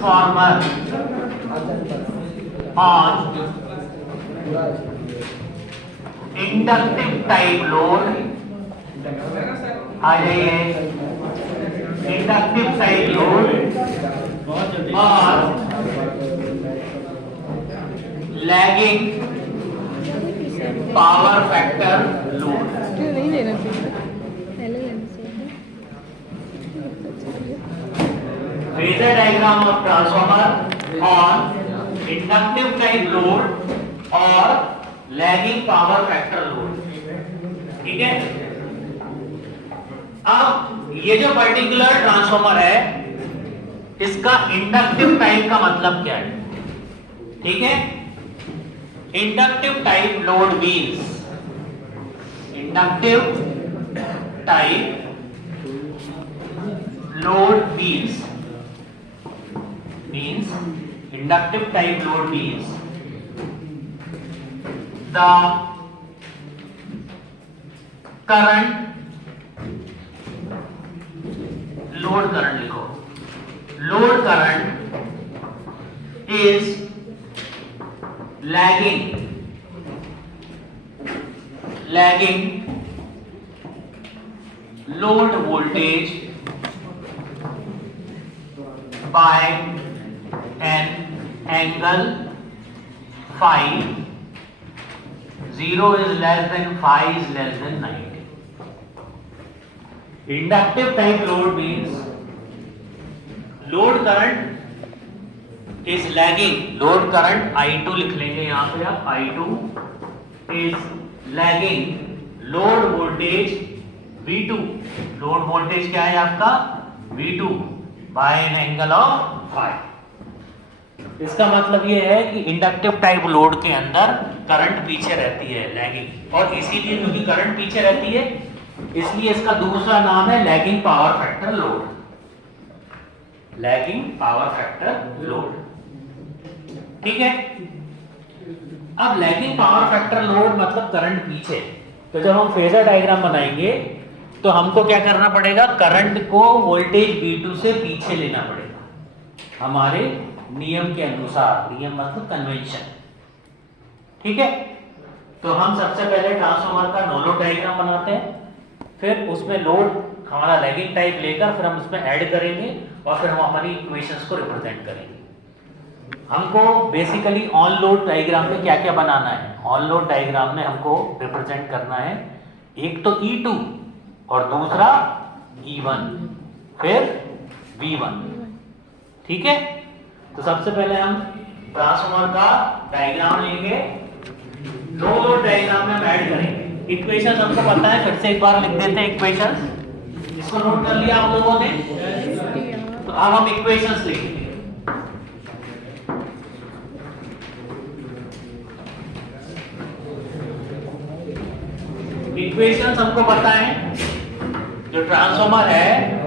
Transformer on inductive type load, आ जाइए, inductive type load और लैगिंग पावर फैक्टर लोड। नहीं लेना चाहिए, पहले लेना चाहिए। Phasor diagram of transformer on inductive type load और लैगिंग पावर फैक्टर लोड। ठीक है, अब ये जो पर्टिकुलर ट्रांसफॉर्मर है इसका इंडक्टिव टाइप का मतलब क्या है? ठीक है, inductive type load means, inductive type load means inductive type load means the current, load current लिखो, load current is lagging load voltage by an angle phi, 0 is less than phi is less than 90. Inductive type load means load current is lagging, load current I2 लिख लेंगे यहां पे आप, I2 is lagging load voltage V2, load voltage क्या है आपका V2 by an angle of phi। इसका मतलब ये है कि इंडक्टिव टाइप लोड के अंदर करंट पीछे रहती है, लैगिंग, और इसीलिए क्योंकि करंट पीछे रहती है इसलिए इसका दूसरा नाम है lagging power factor load, lagging power factor load. ठीक है, अब लैगिंग पावर फैक्टर लोड मतलब करंट पीछे, तो जब हम फेजर डायग्राम बनाएंगे तो हमको क्या करना पड़ेगा, करंट को वोल्टेज V2 से पीछे लेना पड़ेगा हमारे नियम के अनुसार, नियम मतलब कन्वेंशन। ठीक है, तो हम सबसे पहले ट्रांसफार्मर का नो लोड डायग्राम बनाते हैं, फिर उसमें लोड हमारा लैगिंग टाइप लेकर फिर हम उसमें ऐड करेंगे और फिर हम हमारी इक्वेशंस को रिप्रेजेंट करेंगे। हमको बेसिकली ऑन लोड डायग्राम में क्या क्या बनाना है, ऑन लोड डायग्राम में हमको रिप्रेजेंट करना है एक तो E2 और दूसरा E1 फिर V1। ठीक है, तो सबसे पहले हम ट्रांसफार्मर का डायग्राम लेंगे, नो लोड डायग्राम में हम ऐड करेंगे। इक्वेशन हमको पता है, फिर से एक बार लिख देते हैं इक्वेशन, इसको नोट कर लिया आप लोगों ने, तो अब हम इक्वेशंस लिखेंगे। इक्वेशंस हमको पता है, जो ट्रांसफार्मर है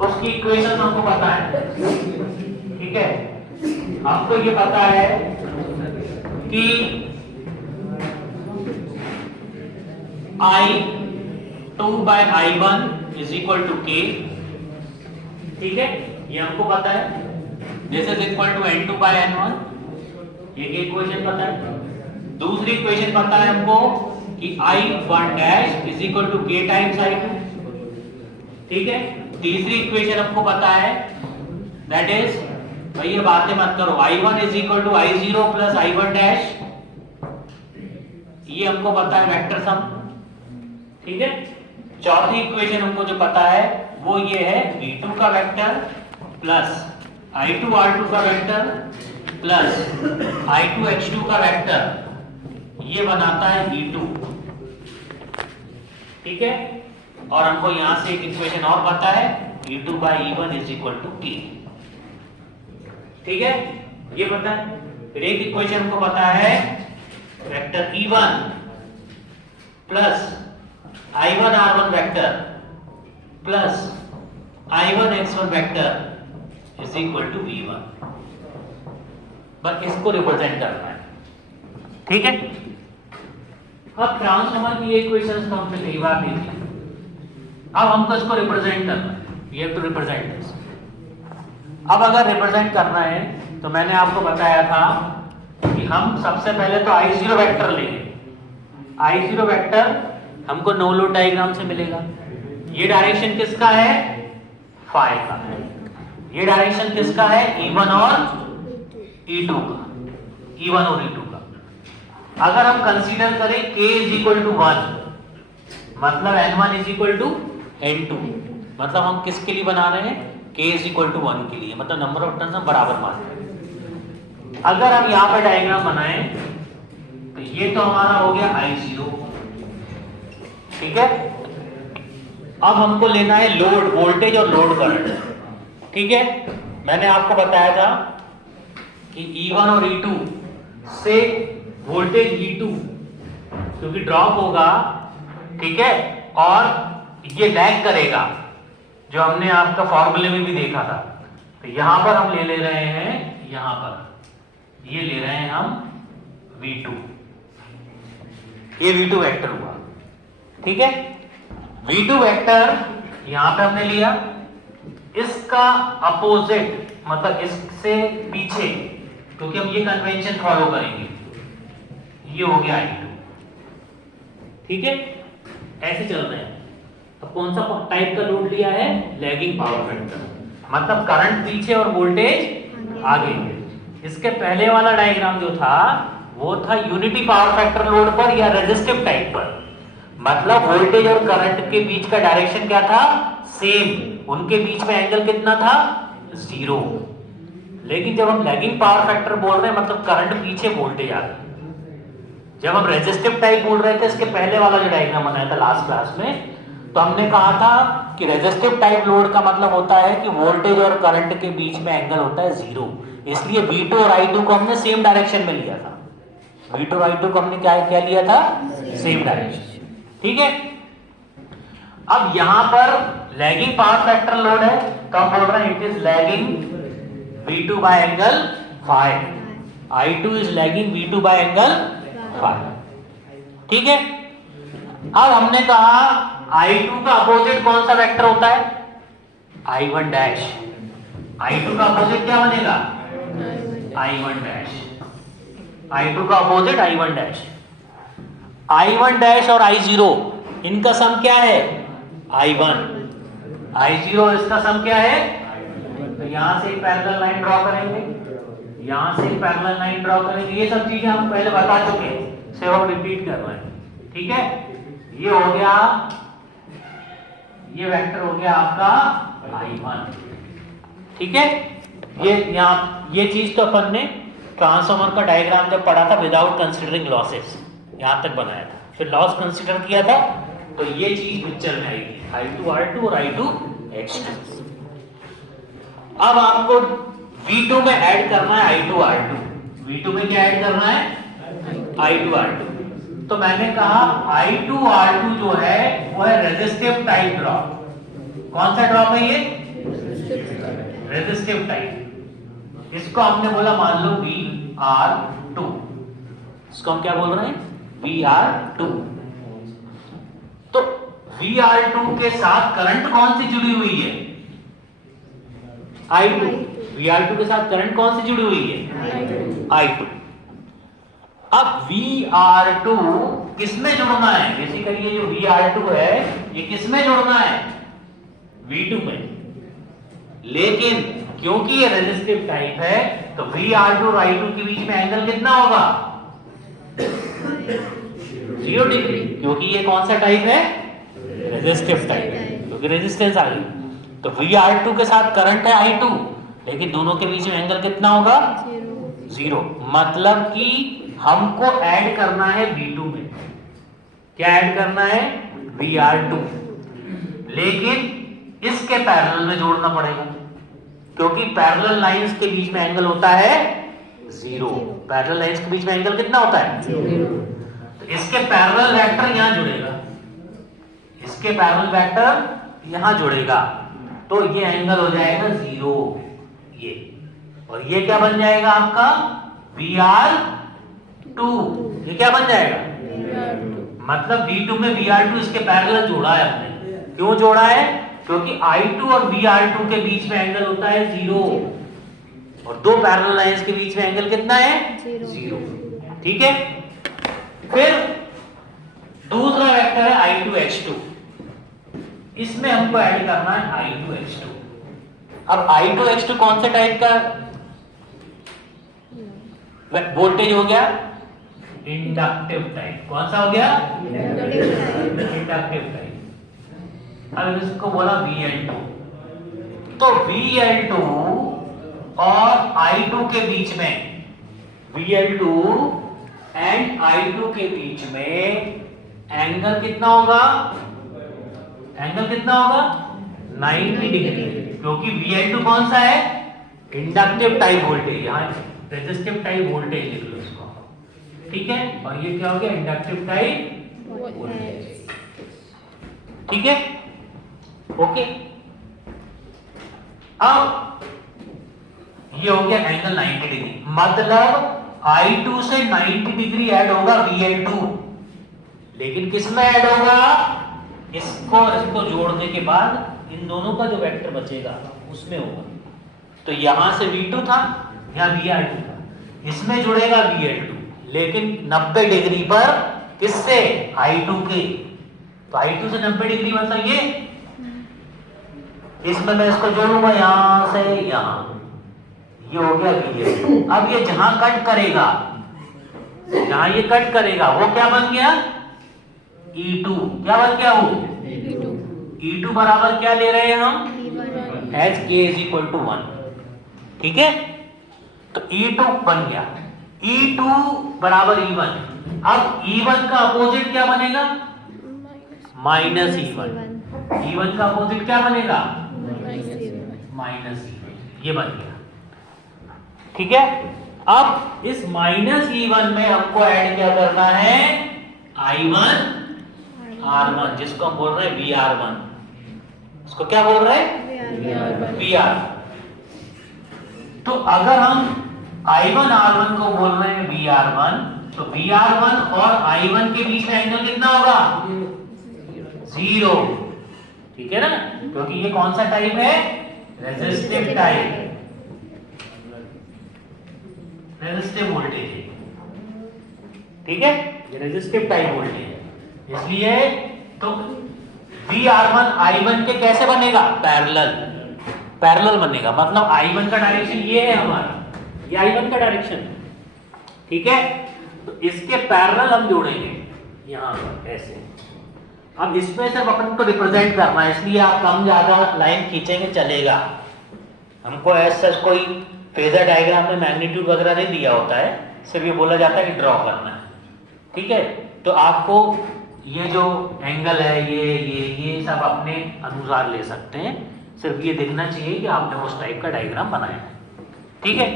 उसकी इक्वेशन हमको पता है। ठीक है, आपको ये पता है कि I2 by I1 is equal to K। ठीक है, ये हमको पता है, this is equal to N2 by N1, ये इक्वेशन पता है। दूसरी इक्वेशन पता है हमको कि I1 dash is equal to K times I2। ठीक है, तीसरी इक्वेशन हमको पता है, दैट इज, भाई ये बातें मत करो, I1 is equal to I0 plus I1 dash, ये हमको पता है वेक्टर सम। ठीक है, चौथी इक्वेशन हमको जो पता है वो ये है V2 का वेक्टर प्लस I2 R2 का वेक्टर प्लस I2 H2 का वेक्टर, ये बनाता है V2। ठीक है, और हमको यहां से एक इक्वेशन और पता है, E2 by E1 is equal to K। ठीक है, ये पता है। फिर एक इक्वेशन हमको पता है vector E1 plus I1 R1 vector plus I1 X1 vector is equal to V1, बस इसको रिप्रेजेंट करना है। ठीक है, अब ट्रांसफार्मर की इक्वेशंस तो हमने कई बार देखी, अब हमको इसको रिप्रेजेंट करना है, we have to represent this. अब अगर रिप्रेजेंट करना है तो मैंने आपको बताया था कि हम सबसे पहले तो I0 वेक्टर लेंगे। I0 वेक्टर हमको नो लोड डायग्राम से मिलेगा। ये डायरेक्शन किसका है? फाई का। ये डायरेक्शन किसका है? E1 और E2 का। E1 और E2 का। अगर हम कंसीडर करें k इज इक्वल टू 1, मतलब N1 is equal to N2, मतलब हम किसके लिए बना रहे हैं? k इज इक्वल टू 1 के लिए, मतलब नंबर ऑफ टर्न्स हम बराबर मान रहे हैं। अगर हम यहां पर डायग्राम बनाएं तो ये तो हमारा हो गया I0, ठीक है। अब हमको लेना है लोड वोल्टेज और लोड करंट, ठीक है। मैंने आपको बताया था कि E1 और E2 से वोल्टेज E2 क्योंकि ड्रॉप होगा, ठीक है, और ये लैग करेगा, जो हमने आपका फॉर्मूले में भी देखा था। तो यहां पर हम ले रहे हैं, यहां पर ये ले रहे हैं हम V2, ये V2 वेक्टर हुआ, ठीक है। V2 वेक्टर यहां पे हमने लिया, इसका अपोजिट मतलब इससे पीछे, क्योंकि हम ये कन्वेंशन फॉलो करेंगे, ये हो गया I2, ठीक है। ऐसे चल रहे हैं। अब कौन सा टाइप का लोड लिया है? लैगिंग पावर फैक्टर, मतलब करंट पीछे और वोल्टेज आगे। इसके पहले वाला डायग्राम जो था वो था यूनिटी पावर फैक्टर लोड पर या रेजिस्टिव टाइप पर, मतलब वोल्टेज और करंट के बीच का डायरेक्शन क्या था? सेम। उनके बीच में एंगल कितना था? 0। लेकिन जब हम लैगिंग पावर फैक्टर बोल रहे हैं, मतलब करंट पीछे वोल्टेज आगे। जब हम रेजिस्टिव टाइप बोल रहे थे, इसके पहले वाला जो डायग्राम बनाया था लास्ट क्लास में, तो हमने कहा था कि रेजिस्टिव टाइप लोड का मतलब होता है कि वोल्टेज और करंट के बीच में एंगल होता है 0। इसलिए V2 और I2 को हमने सेम डायरेक्शन में लिया था। V2 और I2 को हमने क्या लिया था? सेम डायरेक्शन, ठीक है। अब यहां पर लैगिंग पावर फैक्टर लोड है, तो हम बोल रहे हैं it is lagging V2 by angle phi, I2 is lagging V2 by angle phi, ठीक है। अब हमने कहा I2 का अपोजिट कौन सा वेक्टर होता है? I1 dash. I2 का अपोजिट क्या बनेगा? I1 dash. I2 का opposite I1 dash. I1 dash और I0 इनका सम क्या है? I1। I0 इसका सम क्या है? तो यहां से एक पैरेलल लाइन ड्रॉ करेंगे, यहां से एक पैरेलल लाइन ड्रॉ करेंगे। ये सब चीजें हम पहले बता चुके हैं, सिर्फ हम रिपीट कर रहे हैं, ठीक है। ये हो गया, ये वेक्टर हो गया आपका I1, ठीक है। ये चीज तो अपन ने ट्रांसफार्मर का डायग्राम जब पढ़ा था विदाउट कंसीडरिंग लॉसेस, यहां तक बनाया था। फिर लॉस कंसीडर किया था तो ये चीज पिक्चर में आएगी, I2R2 और I2X2। अब आपको V2 में ऐड करना है I2R2। V2 में क्या ऐड करना है? I2R2। तो मैंने कहा I2R2 जो है वो है रेजिस्टिव टाइप ड्रॉप। कौन सा ड्रॉप है ये? Resistive type. इसको हमने बोला मान लो VR2, इसको हम क्या बोल रहे हैं? VR2। तो VR2 के साथ करंट कौन सी जुड़ी हुई है? I2। VR2 के साथ करंट कौन सी जुड़ी हुई है? I2। अब VR2 किसमें जुड़ना है? बेसिकली ये जो VR2 है ये किसमें जुड़ना है? V2 में। लेकिन क्योंकि ये रेजिस्टिव टाइप है तो VR2 और I2 के बीच में एंगल कितना होगा? 0 डिग्री, क्योंकि ये कौन सा टाइप है? रेजिस्टिव टाइप है, क्योंकि रेजिस्टेंस आ गई। तो VR2 के साथ करंट है I2, लेकिन दोनों के बीच में एंगल कितना होगा? 0। मतलब कि हमको ऐड करना है V2 में। क्या ऐड करना है? VR2, लेकिन इसके पैरेलल में जोड़ना पड़ेगा, क्योंकि पैरेलल लाइंस के बीच में एंगल होता है 0। पैरेलल लाइंस के बीच में एंगल कितना होता है? 0। तो इसके पैरेलल वेक्टर यहां जुड़ेगा, इसके पैरेलल वेक्टर यहां जुड़ेगा, तो ये एंगल हो जाएगा 0 ये, और ये क्या बन जाएगा आपका? VR2। ये क्या बन जाएगा? मतलब V2 में VR2 इसके पैरेलल जोड़ा है हमने। क्यों जोड़ा है? क्योंकि I2 और VR2 के बीच में एंगल होता है 0। और दो पैरेलल लाइंस के बीच में एंगल कितना है? 0। ठीक है, फिर दूसरा वेक्टर है I2H2, इसमें हमको ऐड करना है I2H2। अब I2H2 कौन से टाइप का वोल्टेज हो गया? Inductive type. कौन सा हो गया? Inductive type. अब इसको बोला VL2, तो VL2 और I2 के बीच में, VL2 एंड I2 के बीच में एंगल कितना होगा? एंगल कितना होगा? 90 डिग्री, क्योंकि VL2 कौन सा है? इंडक्टिव टाइप वोल्टेज, यहाँ रेजिस्टिव टाइप वोल्टेज लिख लो इसको, ठीक है। और ये क्या हो गया? इंडक्टिव टाइप वोल्टेज, ठीक है, ओके। अब ये हो गया एंगल 90 डिग्री, मतलब I2 से 90 डिग्री ऐड होगा VL2, लेकिन किस में ऐड होगा? इसको जोड़ने के बाद इन दोनों का जो वेक्टर बचेगा उसमें होगा। तो यहां से V2 था, यहां VR2 था, इसमें जुड़ेगा VL2, लेकिन 90 डिग्री पर किससे? I2 के। तो I2 से 90 डिग्री मतलब ये, इसमें मैं इसको जोड़ूंगा यहां से यहां, ये हो गया VL2। अब ये जहां कट करेगा, जहां ये कट करेगा वो क्या बन गया? E2। क्या बन गया वो? E2 बराबर क्या ले रहे हैं हम? HK = 1, ठीक है। तो E2 बन गया, E2 बराबर E1। अब E1 का अपोजिट क्या बनेगा? Minus E1। E1 का अपोजिट क्या बनेगा? Minus E1। ये बन गया, ठीक है। अब इस माइनस E1 में हमको ऐड क्या करना है? I1 R1, जिसको हम बोल रहे हैं VR1। इसको क्या बोल रहे हैं? VR। तो अगर हम I1 R1 को बोल रहे हैं VR1, तो VR1 और I1 के बीच में एंगल कितना होगा? 0, ठीक है ना, क्योंकि ये कौन सा टाइप है? रेजिस्टिव टाइप, रेजिस्टिव वोल्टेज है, ठीक है, ये रेजिस्टिव टाइप वोल्टेज है। इसलिए तो VR1 I1 के कैसे बनेगा? पैरेलल, पैरेलल बनेगा, मतलब I1 का डायरेक्शन ये है हमारा, ये I1 का डायरेक्शन, ठीक है। तो इसके पैरेलल हम जोड़ेंगे यहां पर ऐसे। अब इसमें सिर्फ अपन को रिप्रेजेंट करना है, इसलिए आप कम ज्यादा लाइन खींचेंगे चलेगा। हमको ऐसा कोई फेजर डायग्राम में मैग्नीट्यूड वगैरह नहीं दिया होता है, सिर्फ ये बोला जाता है कि ड्रॉ करना है, ठीक है। तो आपको ये जो एंगल है ये सब अपने अनुसार ले सकते हैं, सिर्फ ये देखना चाहिए कि आपने उस टाइप का डायग्राम बनाया है, ठीक है।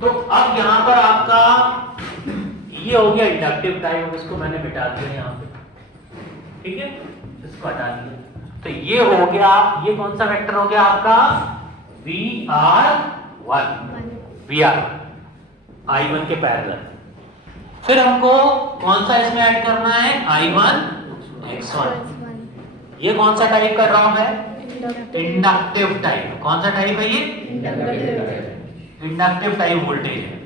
तो अब यहाँ पर आपका ये हो गया इंडक्टिव टाइप, इसको मैंने मिटा दिया यहाँ पे, ठीक है, इसको हटा दिया। तो ये हो गया, ये कौन सा वेक्टर हो गया आपका? VR1, VR I1 के पैरेलल। फिर हमको कौन सा इसमें ऐड करना है? I1X1। ये कौन सा टाइप का ड्रॉप है? Inductive type. कौन सा टाइप है ये? इंडक्टिव टाइप वोल्टेज है।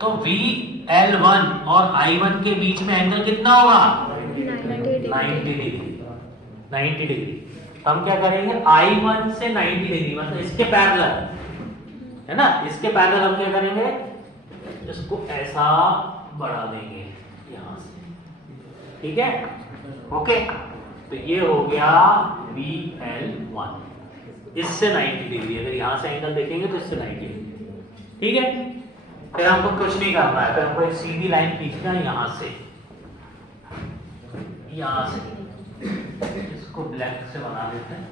तो VL1 और I1 के बीच में एंगल कितना होगा? 90 डिग्री। 90 डिग्री। हम क्या करेंगे? I1 से 90 डिग्री, मतलब इसके पैरेलल, है ना, इसके पैरेलल हम क्या करेंगे? इसको ऐसा बढ़ा देंगे यहां से, ठीक है, ओके। तो ये हो गया VL1, इससे 90 डिग्री। अगर यहां से एंगल देखेंगे तो इससे 90 डिग्री, ठीक है। फिर हमको कुछ नहीं करना है, फिर हमको एक सीधी लाइन खींचना है यहां से, यहां से। इसको ब्लैक से बना देते हैं।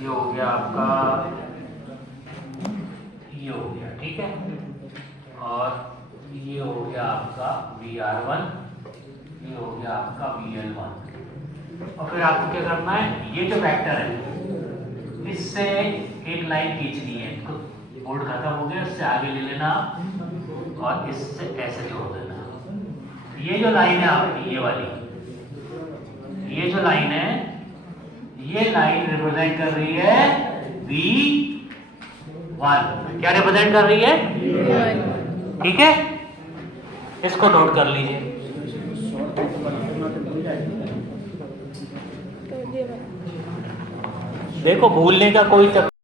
ये हो गया आपका, ये हो गया, ठीक है। और ये हो गया आपका VR1, ये हो गया आपका VL1। और फिर आपको क्या करना है? ये जो वेक्टर है इससे एक लाइन खींचनी है, इसको बोर्ड खत्म हो गया, इससे आगे ले लेना और इससे ऐसे जोड़ देना। ये जो लाइन है आपकी, ये वाली, ये जो लाइन है, ये लाइन रिप्रेजेंट कर रही है 1 क्या रिप्रेजेंट कर रही है? 1 ठीक है, इसको नोट कर लीजिए। तो ये देखो भूलने का कोई